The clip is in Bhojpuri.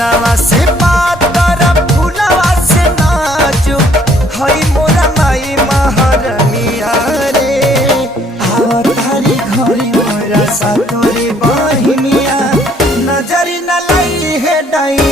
बनवा से पातर फूलवा से नाजुक हई मोरा माई महारनिया रे आवतारी घरे मोरा सातोरे बहिनिया नजरी न लाई है डाई